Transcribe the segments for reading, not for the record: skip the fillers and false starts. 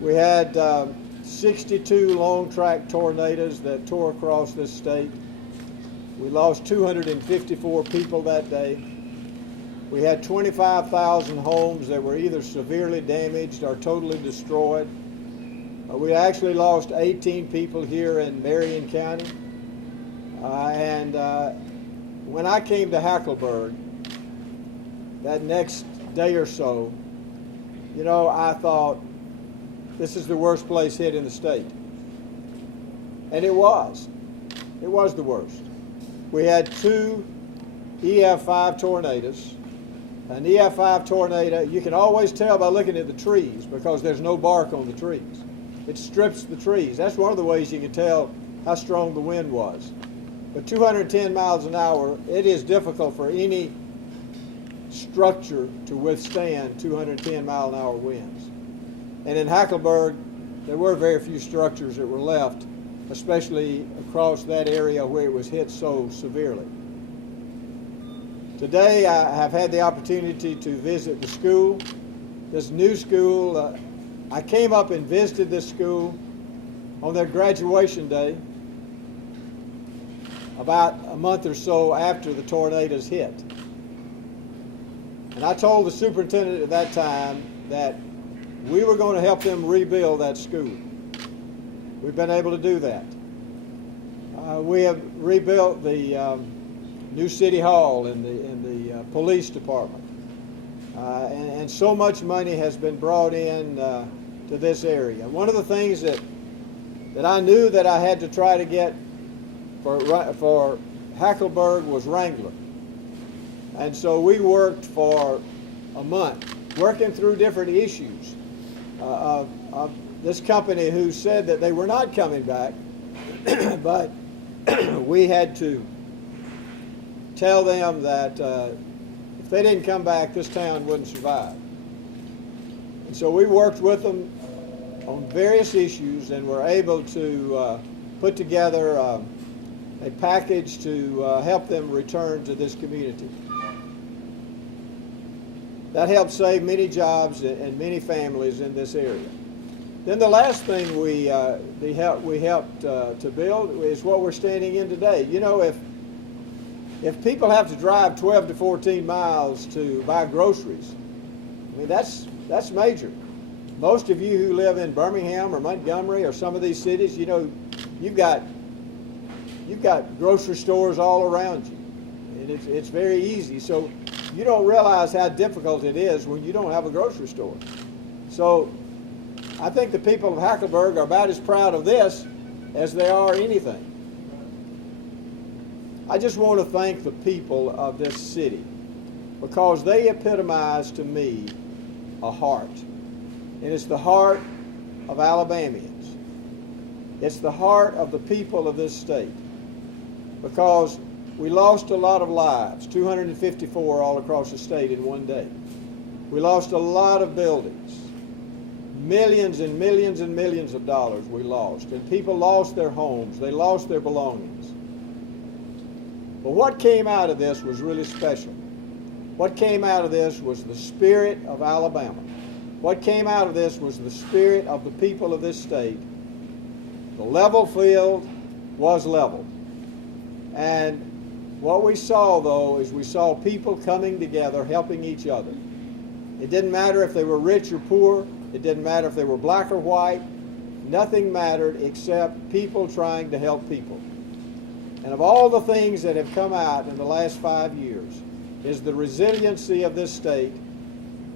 We had 62 long track tornadoes that tore across this state. We lost 254 people that day. We had 25,000 homes that were either severely damaged or totally destroyed. We actually lost 18 people here in Marion County. When I came to Hackleburg that next day or so, you know, I thought, this is the worst place hit in the state. And it was. It was the worst. We had 2 EF5 tornadoes. An EF5 tornado, you can always tell by looking at the trees because there's no bark on the trees. It strips the trees. That's one of the ways you can tell how strong the wind was. But 210 miles an hour, it is difficult for any structure to withstand 210 mile an hour winds. And in Hackleburg, there were very few structures that were left, especially across that area where it was hit so severely. Today, I have had the opportunity to visit the school, this new school. I came up and visited this school on their graduation day about a month or so after the tornadoes hit. And I told the superintendent at that time that we were going to help them rebuild that school. We've been able to do that. We have rebuilt the new city hall and the police department. And so much money has been brought in to this area. One of the things that I knew that I had to try to get for Hackleburg was Wrangler. And so we worked for a month, working through different issues of this company who said that they were not coming back, but we had to tell them that if they didn't come back, this town wouldn't survive. And so we worked with them on various issues and were able to put together a package to help them return to this community. That helped save many jobs and many families in this area. Then the last thing we helped to build is what we're standing in today. You know, if people have to drive 12 to 14 miles to buy groceries, I mean, that's major. Most of you who live in Birmingham or Montgomery or some of these cities, you know, you've got grocery stores all around you, and it's very easy. So you don't realize how difficult it is when you don't have a grocery store. So I think the people of Hackleburg are about as proud of this as they are anything. I just want to thank the people of this city because they epitomize to me a heart. And it's the heart of Alabamians. It's the heart of the people of this state because we lost a lot of lives, 254 all across the state in one day. We lost a lot of buildings, millions and millions and millions of dollars we lost, and people lost their homes, they lost their belongings. But what came out of this was really special. What came out of this was the spirit of Alabama. What came out of this was the spirit of the people of this state. The level field was leveled. And what we saw, though, is we saw people coming together, helping each other. It didn't matter if they were rich or poor. It didn't matter if they were black or white. Nothing mattered except people trying to help people. And of all the things that have come out in the last 5 years is the resiliency of this state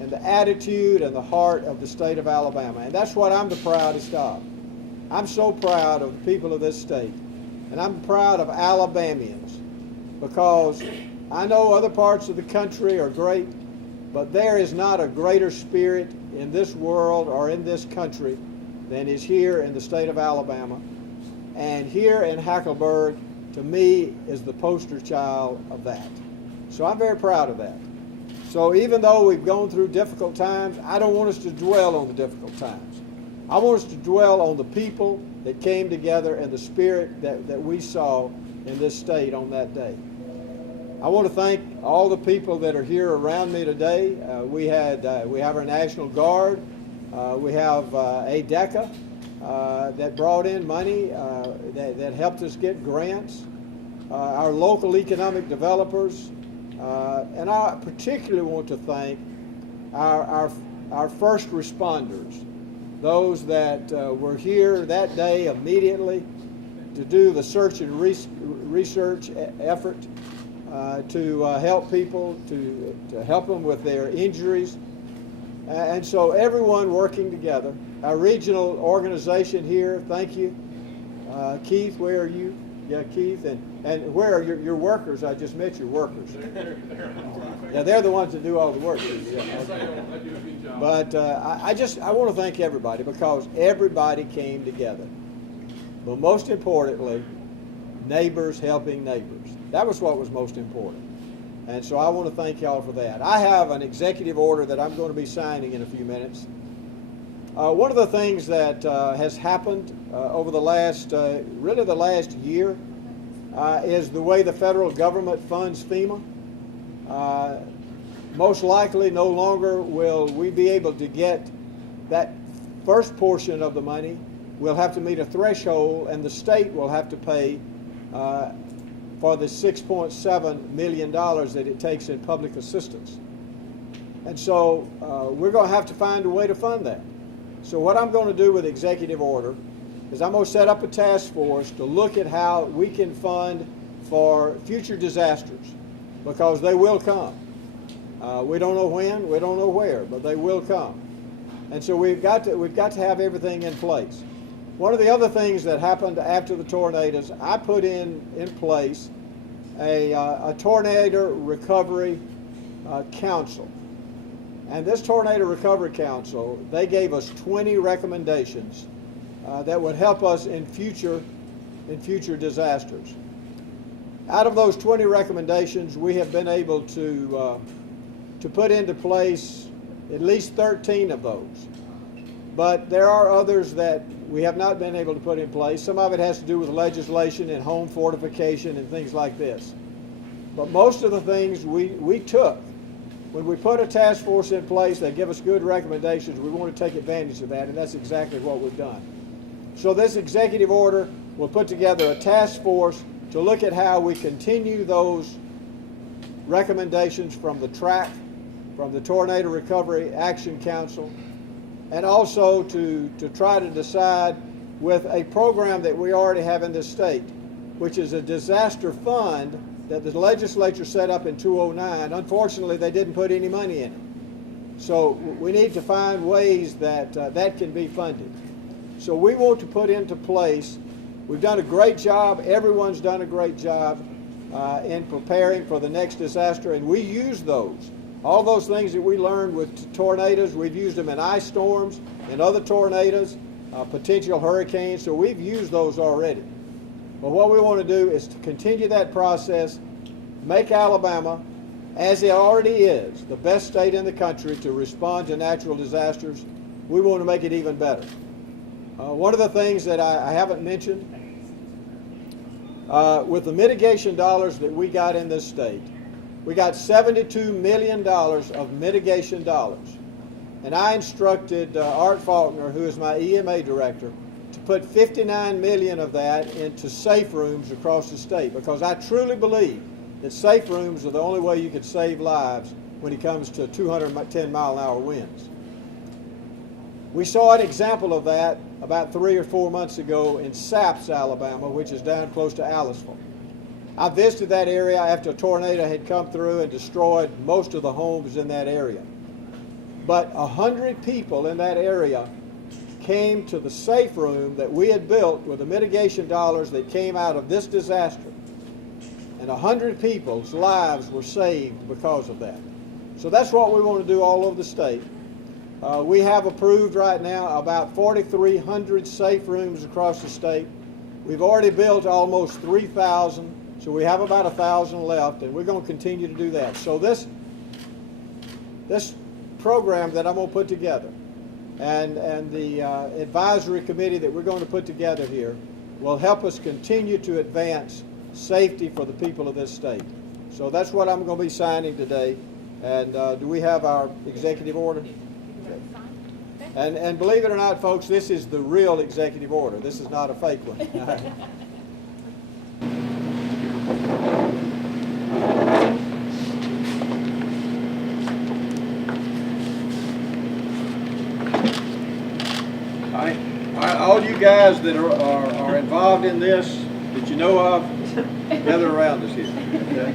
and the attitude and the heart of the state of Alabama. And that's what I'm the proudest of. I'm so proud of the people of this state. And I'm proud of Alabamians because I know other parts of the country are great, but there is not a greater spirit in this world or in this country than is here in the state of Alabama. And here in Hackleburg, to me, is the poster child of that. So I'm very proud of that. So even though we've gone through difficult times, I don't want us to dwell on the difficult times. I want us to dwell on the people that came together and the spirit that we saw in this state on that day. I want to thank all the people that are here around me today. We have our National Guard. We have ADECA that brought in money that helped us get grants. Our local economic developers, and I particularly want to thank our first responders, those that were here that day immediately to do the search and research effort to help people, to help them with their injuries. And so everyone working together. Our regional organization here, thank you. Keith, where are you? Yeah, Keith. And where are your workers? I just met your workers. Yeah, they're the ones that do all the work. Yeah, okay. But I want to thank everybody, because everybody came together. But most importantly, neighbors helping neighbors. That was what was most important. And so I want to thank y'all for that. I have an executive order that I'm going to be signing in a few minutes. One of the things that has happened over the last, really the last year, is the way the federal government funds FEMA. Most likely no longer will we be able to get that first portion of the money. We'll have to meet a threshold, and the state will have to pay for the $6.7 million that it takes in public assistance. And so we're going to have to find a way to fund that. So what I'm going to do with executive order is I'm going to set up a task force to look at how we can fund for future disasters, because they will come. We don't know when, we don't know where, but they will come. And so we've got to have everything in place. One of the other things that happened after the tornadoes, I put in place a tornado recovery council. And this tornado recovery council, they gave us 20 recommendations that would help us in future disasters. Out of those 20 recommendations, we have been able to put into place at least 13 of those. But there are others that we have not been able to put in place. Some of it has to do with legislation and home fortification and things like this. But most of the things we took. When we put a task force in place, they give us good recommendations. We want to take advantage of that, and that's exactly what we've done. So this executive order will put together a task force to look at how we continue those recommendations from the TRAC, from the Tornado Recovery Action Council, and also to try to decide with a program that we already have in this state, which is a disaster fund that the legislature set up in 2009. Unfortunately, they didn't put any money in it. So we need to find ways that that can be funded. So we want to put into place, we've done a great job, everyone's done a great job in preparing for the next disaster, and we use those. All those things that we learned with tornadoes, we've used them in ice storms and other tornadoes, potential hurricanes, so we've used those already. But what we want to do is to continue that process, make Alabama, as it already is, the best state in the country to respond to natural disasters. We want to make it even better. One of the things that I haven't mentioned, with the mitigation dollars that we got in this state, we got $72 million of mitigation dollars. And I instructed Art Faulkner, who is my EMA director, to put $59 million of that into safe rooms across the state, because I truly believe that safe rooms are the only way you can save lives when it comes to 210-mile-an-hour winds. We saw an example of that about 3 or 4 months ago in Saps, Alabama, which is down close to Aliceville. I visited that area after a tornado had come through and destroyed most of the homes in that area. But 100 people in that area came to the safe room that we had built with the mitigation dollars that came out of this disaster. And 100 people's lives were saved because of that. So that's what we want to do all over the state. We have approved right now about 4,300 safe rooms across the state. We've already built almost 3,000. So we have about 1,000 left, and we're going to continue to do that. So this program that I'm going to put together and the advisory committee that we're going to put together here will help us continue to advance safety for the people of this state. So that's what I'm going to be signing today. And do we have our executive order? Okay. And believe it or not, folks, this is the real executive order. This is not a fake one. All right. All you guys that are involved in this, that you know of, gather around us here. Okay.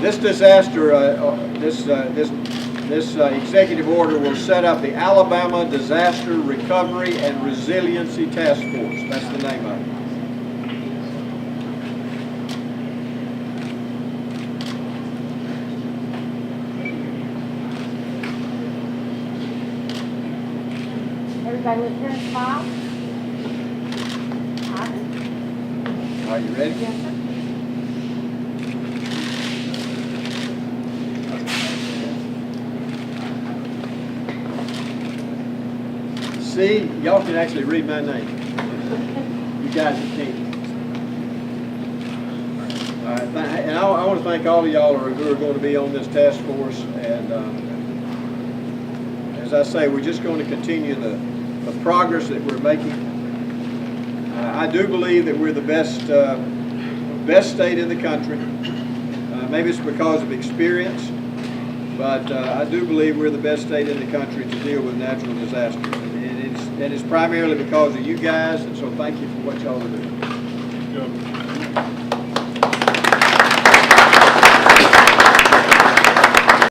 This disaster, this executive order will set up the Alabama Disaster Recovery and Resiliency Task Force. That's the name of it. Everybody look here and smile. Are you ready? Yes, sir. See, y'all can actually read my name. You guys can't. All right, and I want to thank all of y'all who are going to be on this task force. And as I say, we're just going to continue the progress that we're making. I do believe that we're the best state in the country. Maybe it's because of experience, but I do believe we're the best state in the country to deal with natural disasters. And it's primarily because of you guys, and so thank you for what y'all are doing.